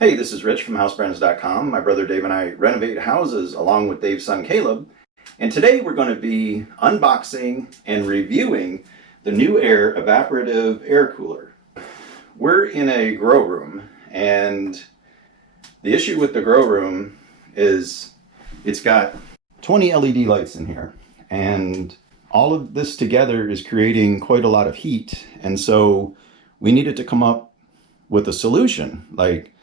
Hey, this is Rich from Housebarons.com. My brother Dave and I renovate houses along with Dave's son Caleb. And today we're going to be unboxing and reviewing the NewAir evaporative air cooler. We're in a grow room, and the issue with the grow room is it's got 20 LED lights in here. And all of this together is creating quite a lot of heat. And so we needed to come up with a solution. Like,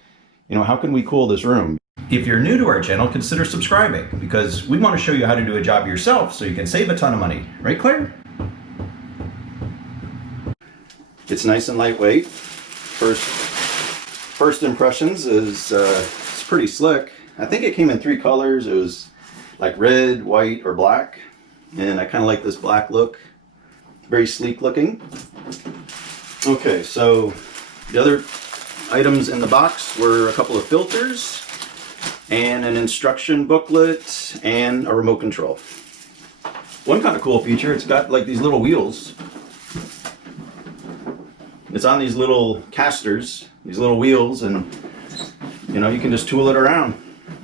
how can we cool this room? If you're new to our channel, consider subscribing because we want to show you how to do a job yourself so you can save a ton of money. Right, Claire? It's nice and lightweight. First impressions is it's pretty slick. I think it came in 3 colors. It was like red, white, or black. And I kind of like this black look. Very sleek looking. Okay, so the other items in the box were a couple of filters and an instruction booklet and a remote control. One kind of cool feature, it's got like these little wheels. It's on these little casters, these little wheels, and you can just tool it around,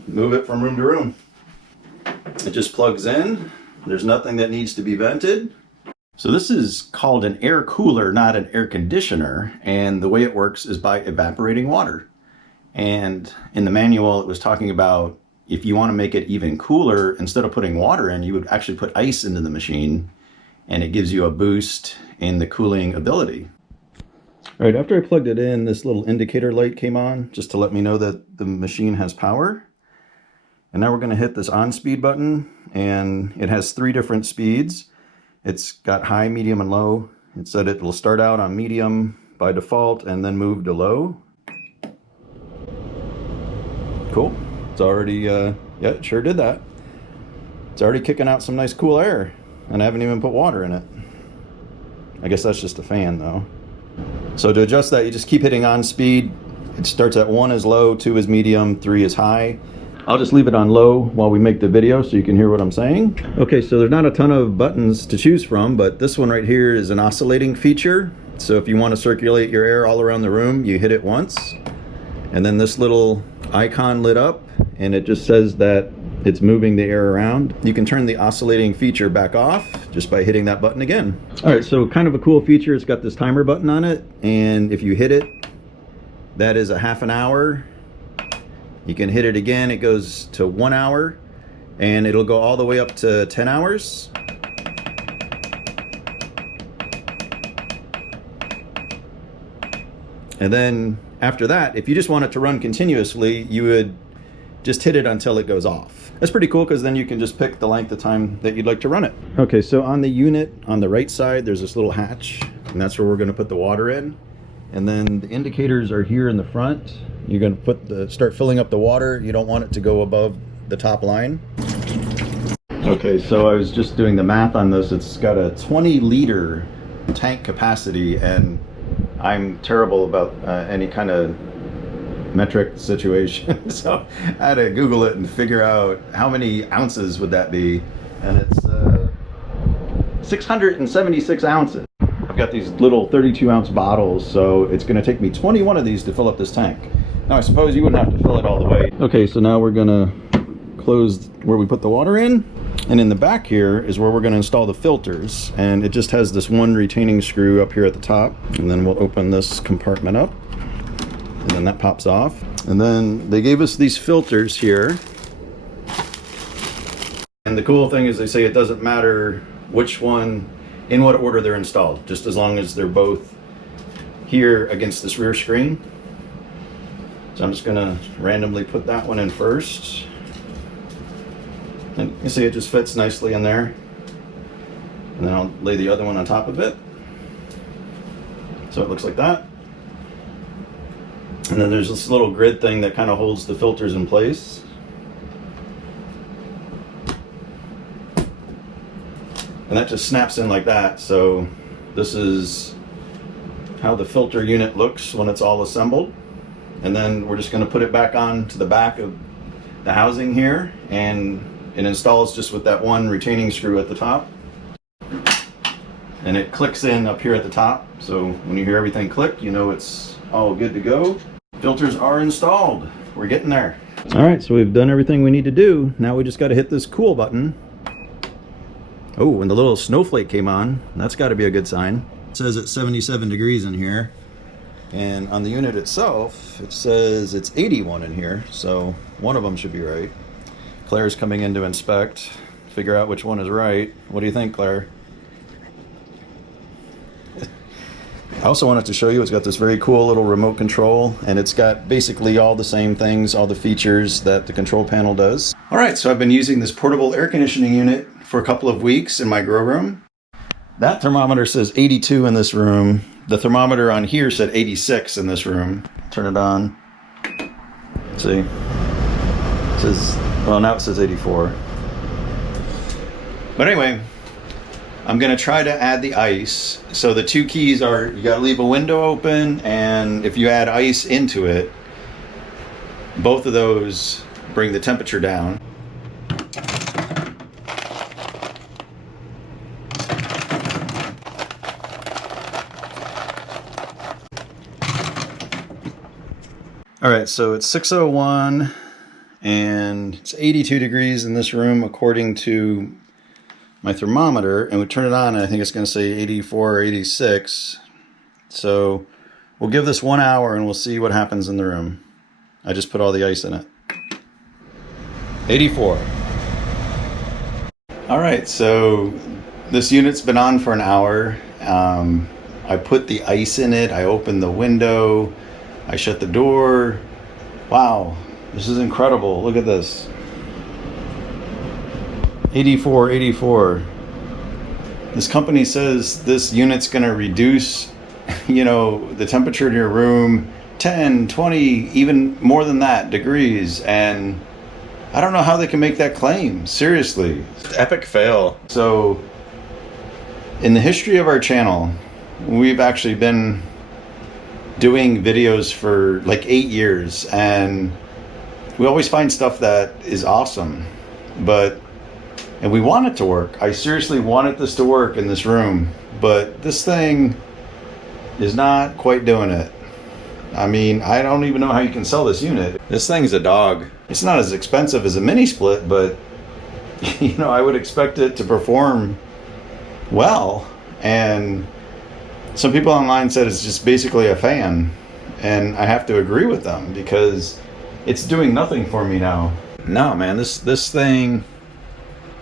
move it from room to room. It just plugs in. There's nothing that needs to be vented. So this is called an air cooler, not an air conditioner, and the way it works is by evaporating water. And in the manual it was talking about if you want to make it even cooler, instead of putting water in, you would actually put ice into the machine, and it gives you a boost in the cooling ability. All right, after I plugged it in, this little indicator light came on just to let me know that the machine has power. And now we're going to hit this on speed button, and it has 3 different speeds. It's got high, medium, and low. It said it will start out on medium by default and then move to low. Cool. It's already, yeah, it sure did that. It's already kicking out some nice cool air, and I haven't even put water in it. I guess that's just a fan though. So to adjust that, you just keep hitting on speed. It starts at 1 is low, 2 is medium, 3 is high. I'll just leave it on low while we make the video so you can hear what I'm saying. Okay, so there's not a ton of buttons to choose from, but this one right here is an oscillating feature. So if you want to circulate your air all around the room, you hit it once, and then this little icon lit up, and it just says that it's moving the air around. You can turn the oscillating feature back off just by hitting that button again. All right, so kind of a cool feature. It's got this timer button on it, and if you hit it, that is a half an hour. You can hit it again, it goes to 1 hour, and it'll go all the way up to 10 hours. And then after that, if you just want it to run continuously, you would just hit it until it goes off. That's pretty cool because then you can just pick the length of time that you'd like to run it. Okay, so on the unit, on the right side, there's this little hatch, and that's where we're going to put the water in. And then the indicators are here in the front. You're going to start filling up the water. You don't want it to go above the top line. Okay, so I was just doing the math on this. It's got a 20-liter tank capacity, and I'm terrible about any kind of metric situation. So I had to Google it and figure out how many ounces would that be. And it's 676 ounces. I've got these little 32-ounce bottles, so it's going to take me 21 of these to fill up this tank. Now I suppose you wouldn't have to fill it all the way. Okay, so now we're going to close where we put the water in, and in the back here is where we're going to install the filters, and it just has this one retaining screw up here at the top, and then we'll open this compartment up, and then that pops off. And then they gave us these filters here, and the cool thing is they say it doesn't matter which one, in what order they're installed, just as long as they're both here against this rear screen. So I'm just gonna randomly put that one in first. And you see it just fits nicely in there. And then I'll lay the other one on top of it. So it looks like that. And then there's this little grid thing that kind of holds the filters in place. And that just snaps in like that. So this is how the filter unit looks when it's all assembled. And then we're just going to put it back on to the back of the housing here, and it installs just with that one retaining screw at the top. And it clicks in up here at the top. So when you hear everything click, you know it's all good to go. Filters are installed. We're getting there. All right, so we've done everything we need to do. Now we just got to hit this cool button. Oh, and the little snowflake came on. That's got to be a good sign. It says it's 77 degrees in here. And on the unit itself, it says it's 81 in here. So one of them should be right. Claire's coming in to inspect, figure out which one is right. What do you think, Claire? I also wanted to show you, it's got this very cool little remote control, and it's got basically all the same things, all the features that the control panel does. All right, so I've been using this portable air conditioning unit for a couple of weeks in my grow room. That thermometer says 82 in this room. The thermometer on here said 86 in this room. Turn it on. Let's see. It says, well, now it says 84. But anyway, I'm gonna try to add the ice. So the two keys are, you gotta leave a window open, and if you add ice into it, both of those bring the temperature down. All right, so it's 6:01 and it's 82 degrees in this room according to my thermometer, and we turn it on and I think it's going to say 84 or 86. So we'll give this 1 hour and we'll see what happens in the room. I just put all the ice in it. 84. All right, so this unit's been on for an hour. I put the ice in it, I opened the window, I shut the door. Wow, this is incredible. Look at this. 84, 84. This company says this unit's gonna reduce, you know, the temperature in your room 10, 20, even more than that degrees. And I don't know how they can make that claim. Seriously. Epic fail. So in the history of our channel, we've actually been doing videos for like 8 years, and we always find stuff that is awesome, and we want it to work. I seriously wanted this to work in this room, but this thing is not quite doing it. I mean, I don't even know how you can sell this unit. This thing's a dog. It's not as expensive as a mini split, but you know, I would expect it to perform well. And some people online said it's just basically a fan, and I have to agree with them because it's doing nothing for me now. No, man, this thing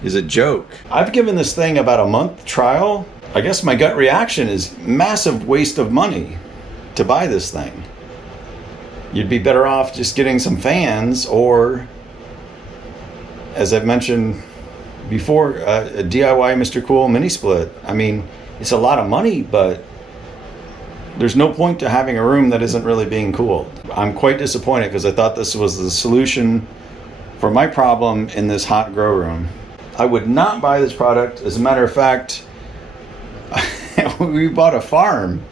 is a joke. I've given this thing about a month trial. I guess my gut reaction is massive waste of money to buy this thing. You'd be better off just getting some fans, or, as I've mentioned before, a DIY Mr. Cool mini split. I mean, it's a lot of money, but there's no point to having a room that isn't really being cooled. I'm quite disappointed because I thought this was the solution for my problem in this hot grow room. I would not buy this product. As a matter of fact, we bought a farm,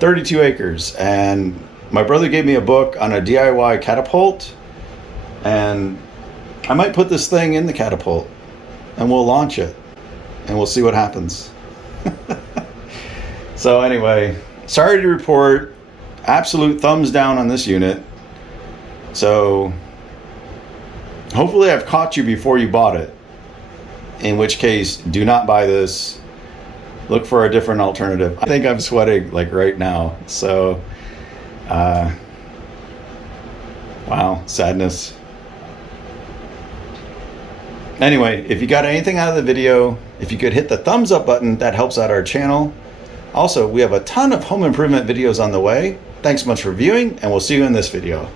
32 acres, and my brother gave me a book on a DIY catapult, and I might put this thing in the catapult and we'll launch it and we'll see what happens. So anyway, sorry to report, absolute thumbs down on this unit. So hopefully I've caught you before you bought it, in which case do not buy this. Look for a different alternative. I think I'm sweating like right now. So wow, sadness. Anyway, if you got anything out of the video, if you could hit the thumbs up button, that helps out our channel. Also, we have a ton of home improvement videos on the way. Thanks so much for viewing, and we'll see you in this video.